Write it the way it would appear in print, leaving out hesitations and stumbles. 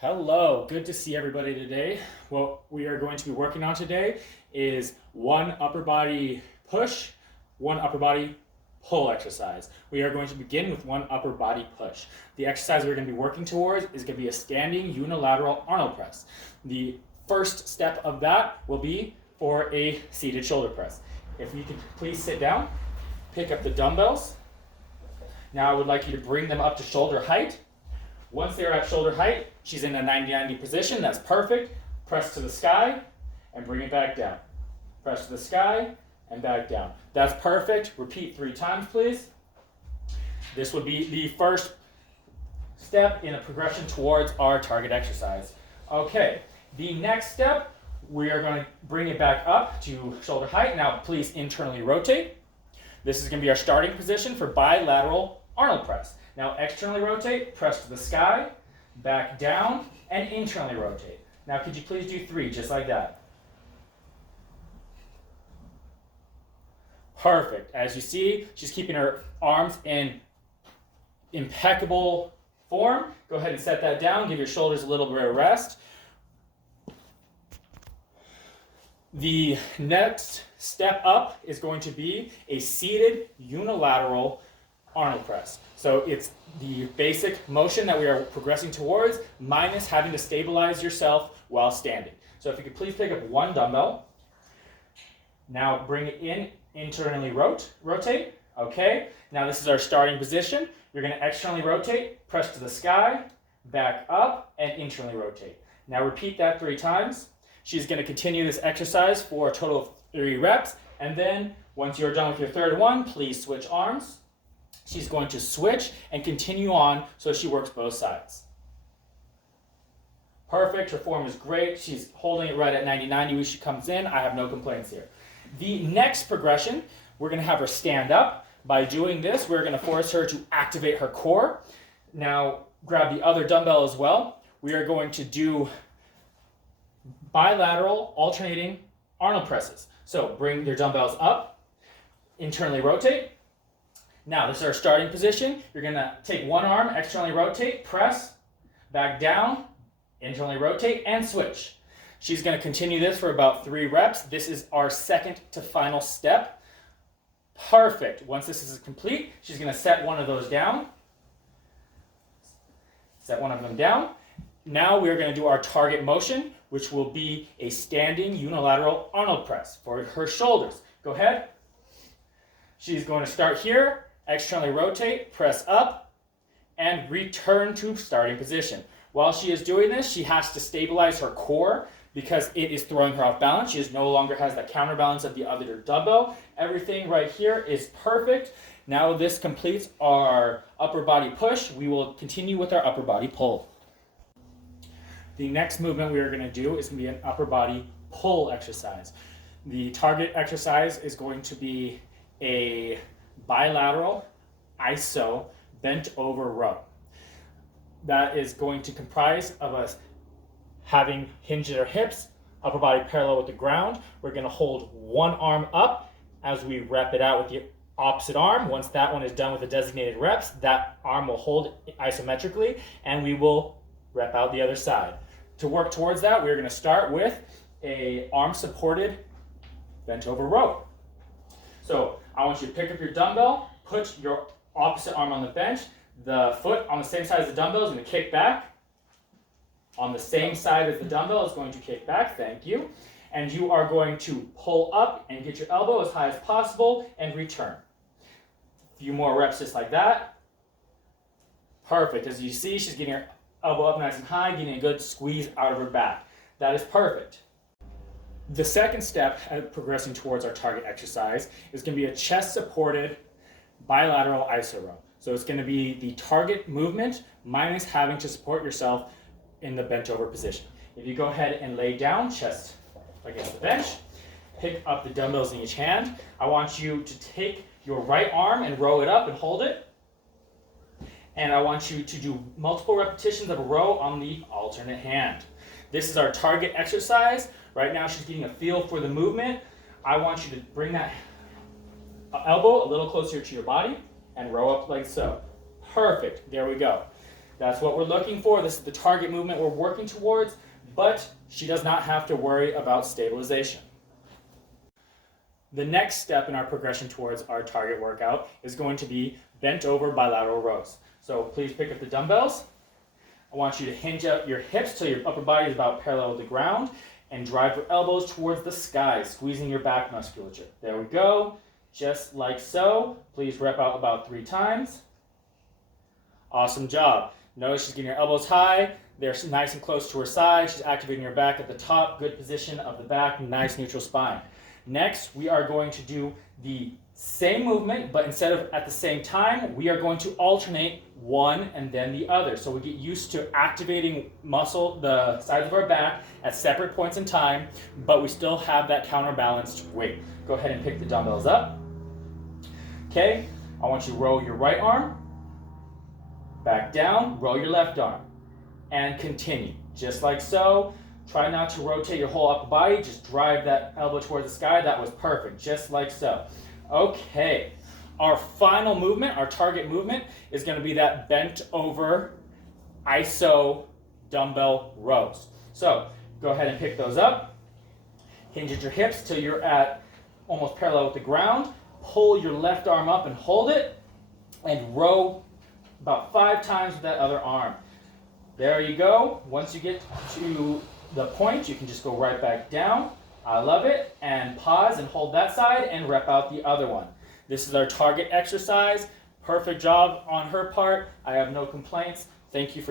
Hello, good to see everybody today. What we are going to be working on today is one upper body push, one upper body pull exercise. We are going to begin with one upper body push. The exercise we're going to be working towards is going to be a standing unilateral Arnold press. The first step of that will be for a seated shoulder press. If you could please sit down, pick up the dumbbells. Now I would like you to bring them up to shoulder height. Once they're at shoulder height, she's in a 90-90 position. That's perfect. Press to the sky and bring it back down. Press to the sky and back down. That's perfect. Repeat 3 times, please. This would be the first step in a progression towards our target exercise. Okay, the next step, we are going to bring it back up to shoulder height. Now, please internally rotate. This is going to be our starting position for bilateral Arnold press. Now externally rotate, press to the sky, back down, and internally rotate. Now could you please do 3, just like that. Perfect. As you see, she's keeping her arms in impeccable form. Go ahead and set that down, give your shoulders a little bit of rest. The next step up is going to be a seated unilateral Arnold press. So it's the basic motion that we are progressing towards, minus having to stabilize yourself while standing. So if you could please pick up one dumbbell. Now bring it in, internally rotate. Okay, now this is our starting position. You're going to externally rotate, press to the sky, back up, and internally rotate. Now repeat that 3 times. She's going to continue this exercise for a total of 3 reps. And then once you're done with your third one, please switch arms. She's going to switch and continue on so she works both sides. Perfect. Her form is great. She's holding it right at 90-90 when she comes in. I have no complaints here. The next progression, we're going to have her stand up. By doing this, we're going to force her to activate her core. Now, grab the other dumbbell as well. We are going to do bilateral alternating Arnold presses. So bring your dumbbells up, internally rotate. Now, this is our starting position. You're going to take one arm, externally rotate, press, back down, internally rotate, and switch. She's going to continue this for about 3 reps. This is our second to final step. Perfect. Once this is complete, she's going to set one of those down. Set one of them down. Now we're going to do our target motion, which will be a standing unilateral Arnold press for her shoulders. Go ahead. She's going to start here. Externally rotate, press up, and return to starting position. While she is doing this, she has to stabilize her core because it is throwing her off balance. She no longer has the counterbalance of the other dumbbell. Everything right here is perfect. Now this completes our upper body push. We will continue with our upper body pull. The next movement we are going to do is going to be an upper body pull exercise. The target exercise is going to be a bilateral iso bent over row. That is going to comprise of us having hinged our hips, upper body parallel with the ground. We're going to hold one arm up as we rep it out with the opposite arm. Once that one is done with the designated reps, that arm will hold isometrically and we will rep out the other side. To work towards that, we're going to start with a arm supported bent over row. So I want you to pick up your dumbbell, put your opposite arm on the bench, the foot on the same side as the dumbbell is going to kick back. On the same side as the dumbbell is going to kick back, thank you. And you are going to pull up and get your elbow as high as possible and return. A few more reps just like that. Perfect. As you see, she's getting her elbow up nice and high, getting a good squeeze out of her back. That is perfect. The second step at progressing towards our target exercise is going to be a chest-supported bilateral iso row. So it's going to be the target movement minus having to support yourself in the bent over position. If you go ahead and lay down, chest against the bench, pick up the dumbbells in each hand. I want you to take your right arm and row it up and hold it. And I want you to do multiple repetitions of a row on the alternate hand. This is our target exercise. Right now she's getting a feel for the movement. I want you to bring that elbow a little closer to your body and row up like so. Perfect. There we go. That's what we're looking for. This is the target movement we're working towards, but she does not have to worry about stabilization. The next step in our progression towards our target workout is going to be bent over bilateral rows. So please pick up the dumbbells. I want you to hinge out your hips till your upper body is about parallel with the ground and drive your elbows towards the sky, squeezing your back musculature. There we go, just like so. Please rep out about 3 times. Awesome job. Notice she's getting her elbows high. They're nice and close to her side. She's activating her back at the top. Good position of the back. Nice neutral spine. Next, we are going to do the same movement, but instead of at the same time, we are going to alternate one and then the other. So we get used to activating the sides of our back at separate points in time, but we still have that counterbalanced weight. Go ahead and pick the dumbbells up. Okay, I want you to roll your right arm, back down, roll your left arm, and continue. Just like so. Try not to rotate your whole upper body, just drive that elbow towards the sky. That was perfect, just like so. Okay, our final movement, our target movement, is going to be that bent over iso dumbbell rows. So go ahead and pick those up. Hinge at your hips till you're at almost parallel with the ground. Pull your left arm up and hold it, and row about 5 times with that other arm. There you go. Once you get to the point, you can just go right back down. I love it. And pause and hold that side and rep out the other one. This is our target exercise. Perfect job on her part. I have no complaints. Thank you for